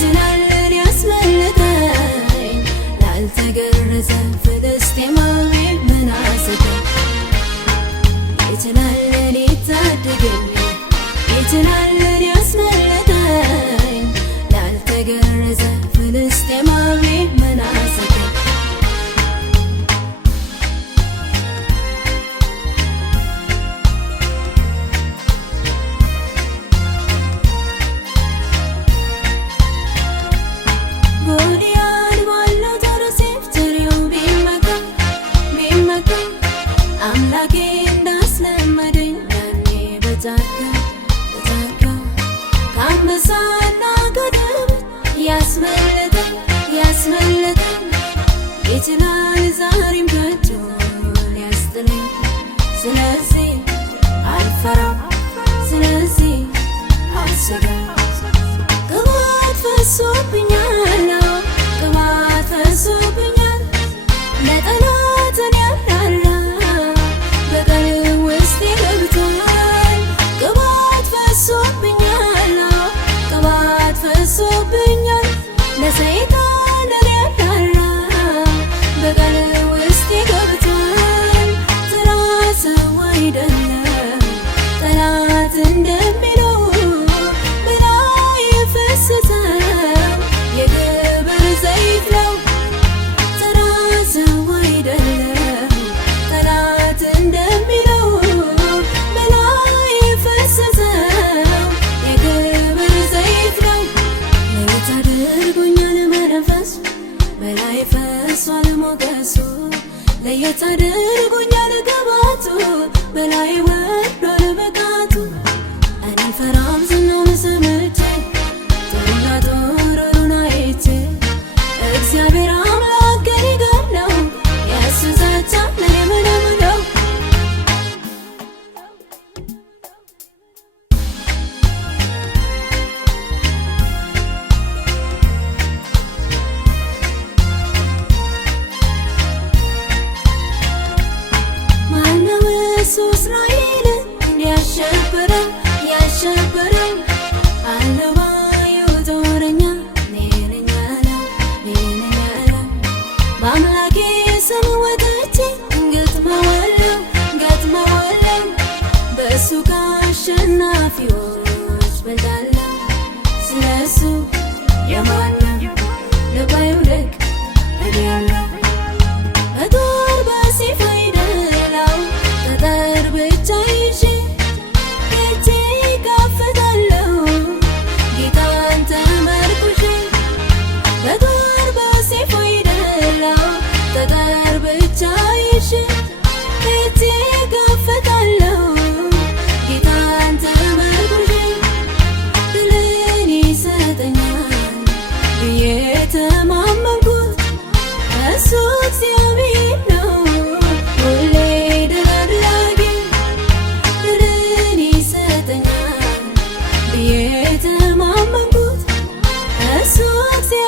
ይችላል ሊያስመልጠኝ ላልተገረዘ ፍልስጤማዊ ምን አሰበኝ? ይችላል ሊታደገኝ ይችላል ሊያስመልጠኝ ላልተገረዘ ፍልስጤማዊ ምን አሰበኝ? ጎልያድ ባለው ጦር ሰይፍ ትሬው ቢመታ አምላኬ እንዳስለመደኝ ያኔ በጫካ ከአንበሳና ከድብ ያስመለጠኝ ይችላል ዛሬም ከእጁ ሊያስጥለኝ። ስለዚህ አልፈራም፣ ስለዚህ አልሰጋም። ቅባት ፈሶብኛል፣ ቅባት ፈሶብኛል ለጠላትን ያብራራ በቀን ውስጥ ገብቷል። ቅባት ፈሶብኛል፣ ቅባት ፈሶብኛል ለሰይጣን ያብራራ በቀን ውስጥ ገብቷል። ተራ ሰው አይደለም ጠላት እንደሚለው በላይ የፈሰሰ የክብር ዘይት ነው። ተራ ሰው አይደለም ጠላት እንደሚለው በላይ የፈሰሰ የክብር ዘይት ነው። ለየት አድርጎኛል መንፈሱ በላይ ፈሷል ሞገሱ፣ ለየት አድርጎኛል ቅባቱ በላይ ወርዷል ብቃቱ። እኔ አልፈራም ዝናውን ሰምቼ ጦሩና ጦሩን አይቼ እግዚአብሔር አምላክ ከእኔ ጋር ነው። የእሱ ዛቻ ለእኔ ምንም ነው። ማነው እሱ እስራኤልን ያሸበረው አለው ባዩ ጦረኛ እኔ ነኝ አለ። በአምላኬ ስም ወጥቼ ገጥመዋለሁ በእሱ ከአሸናፊዎች በልጣለሁ። ስለሱ የማንም ልብ አይውደቅ እኔያለሁ። በጦር በሰይፍ አይደለም ጠጠር ብቻ ይዤ ሄጄ እጋፈጣለሁ ጌታን ተመርኩዤ። በጦር በሰይፍ አይደለም ጠጠር ብቻ ይዤ ሄጄ እጋፈጣለሁ ጌታን ተመርኩዤ። ድልን ይሰጠኛል ብዬ ተማመንኩት እሱ እግዚአብሔር ነው ሁሌ ድል አድራጊ። ድልን ይሰጠኛል ብዬ ተማመንኩት እሱ እግዚአብሔር